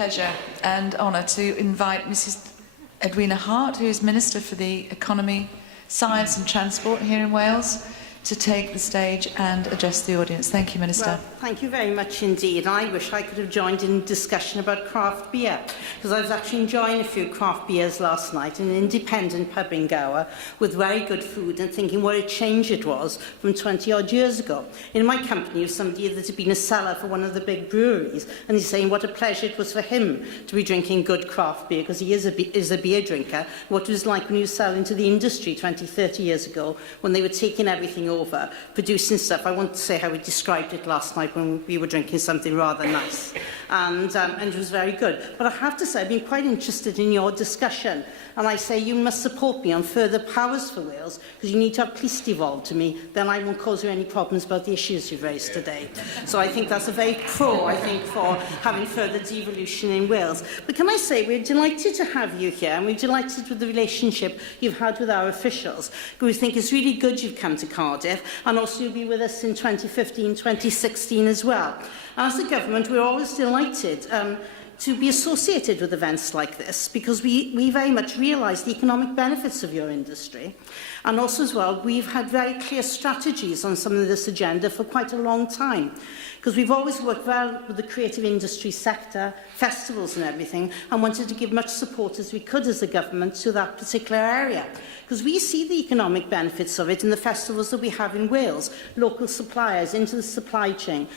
pleasure and honour to invite Mrs Edwina Hart, who is Minister for the Economy, Science and Transport here in Wales, to take the stage and address the audience. Thank you, Minister. Well, thank you very much indeed. I wish I could have joined in discussion about craft beer, because I was actually enjoying a few craft beers last night in an independent pub in Gower with very good food, and thinking what a change it was from 20-odd years ago. In my company was somebody that had been a seller for one of the big breweries, and he's saying what a pleasure it was for him to be drinking good craft beer, because he is a beer drinker. What it was like when he was selling to the industry 20, 30 years ago, when they were taking everything over, producing stuff. I want to say how we described it last night when we were drinking something rather nice, and it was very good. But I have to say, I've been quite interested in your discussion, and I say you must support me on further powers for Wales, because you need to have police devolved to me, then I won't cause you any problems about the issues you've raised today. So I think that's a very pro, I think, for having further devolution in Wales. But can I say, we're delighted to have you here, and we're delighted with the relationship you've had with our officials. We think it's really good you've come to Cardiff, and also you'll be with us in 2015, 2016 as well. As a government, we're always delighted to be associated with events like this, because we very much realise the economic benefits of your industry. And also as well, we've had very clear strategies on some of this agenda for quite a long time, because we've always worked well with the creative industry sector, festivals and everything, and wanted to give much support as we could as a government to that particular area. Because we see the economic benefits of it in the festivals that we have in Wales, local suppliers into the supply chain,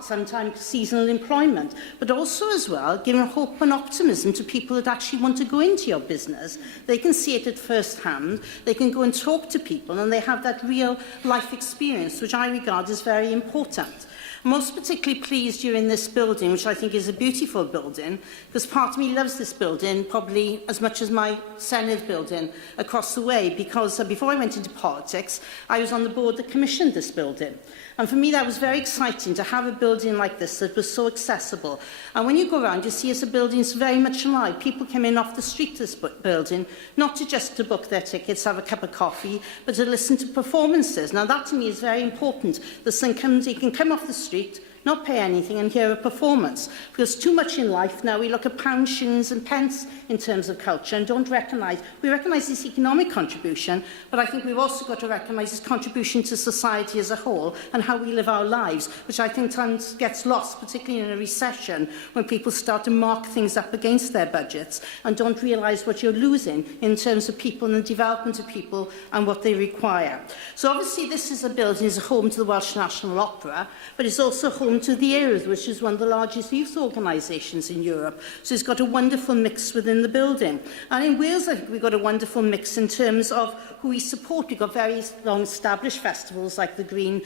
sometimes seasonal employment, but also as well giving hope and optimism to people that actually want to go into your business. They can see it at first hand, they can go and talk to people, and they have that real life experience, which I regard as very important. I'm most particularly pleased you're in this building, which I think is a beautiful building, because part of me loves this building probably as much as my Senedd building across the way, because before I went into politics, I was on the board that commissioned this building. And for me, that was very exciting to have a building like this that was so accessible. And when you go around, you see as a building is very much alive. People come in off the street to this building, not just to book their tickets, have a cup of coffee, but to listen to performances. Now, that to me is very important. You can come off the street, not pay anything, and hear a performance. Because too much in life now, we look at pounds, shillings and pence in terms of culture and don't recognise. We recognise this economic contribution, but I think we've also got to recognise this contribution to society as a whole and how we live our lives, which I think sometimes gets lost, particularly in a recession, when people start to mark things up against their budgets and don't realise what you're losing in terms of people and the development of people and what they require. So obviously this is a building, is a home to the Welsh National Opera, but it's also home to the Earth, which is one of the largest youth organisations in Europe. So it's got a wonderful mix within the building. And in Wales, I think we've got a wonderful mix in terms of who we support. We've got very long-established festivals like the Green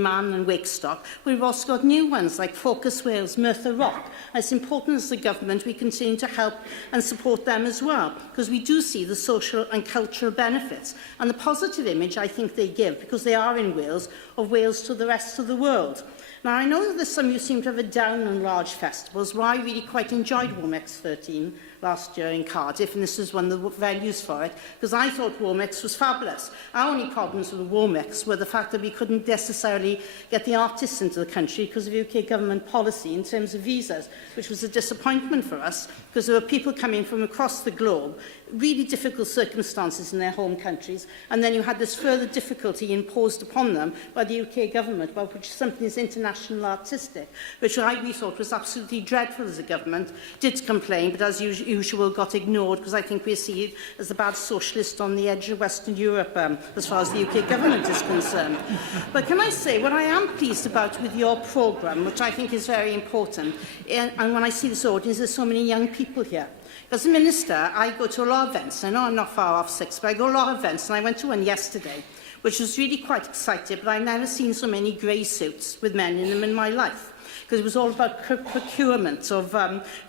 Man and Wakestock. We've also got new ones like Focus Wales, Merthyr Rock. And it's important as the government we continue to help and support them as well, because we do see the social and cultural benefits and the positive image I think they give, because they are in Wales, of Wales to the rest of the world. Now, I know that some of you seem to have a down on large festivals. Well, I really quite enjoyed Womex 13 last year in Cardiff, and this was one of the venues for it, because I thought Womex was fabulous. Our only problems with Womex were the fact that we couldn't necessarily get the artists into the country because of UK government policy in terms of visas, which was a disappointment for us, because there were people coming from across the globe, really difficult circumstances in their home countries, and then you had this further difficulty imposed upon them by the UK government, about which something is international artistic, which we thought was absolutely dreadful as a government, did complain, but as usual got ignored, because I think we're seen as the bad socialist on the edge of Western Europe as far as the UK government is concerned. But can I say, what I am pleased about with your programme, which I think is very important, and when I see this audience, there's so many young people here. As a minister, I go to a lot of events. I know I'm not far off 6, but I go to a lot of events, and I went to one yesterday, which was really quite exciting, but I've never seen so many grey suits with men in them in my life, because it was all about procurement of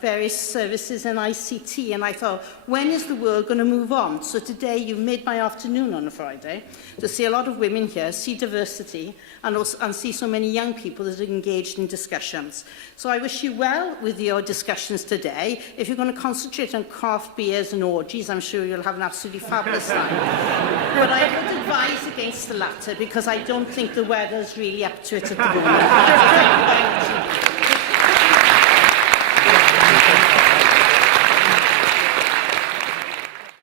various services and ICT, and I thought, when is the world going to move on? So today you made my afternoon on a Friday to see a lot of women here, see diversity, and see so many young people that are engaged in discussions. So I wish you well with your discussions today. If you're going to concentrate on craft beers and orgies, I'm sure you'll have an absolutely fabulous time. But I would advise against the latter, because I don't think the weather's really up to it at the moment. Thank you very much.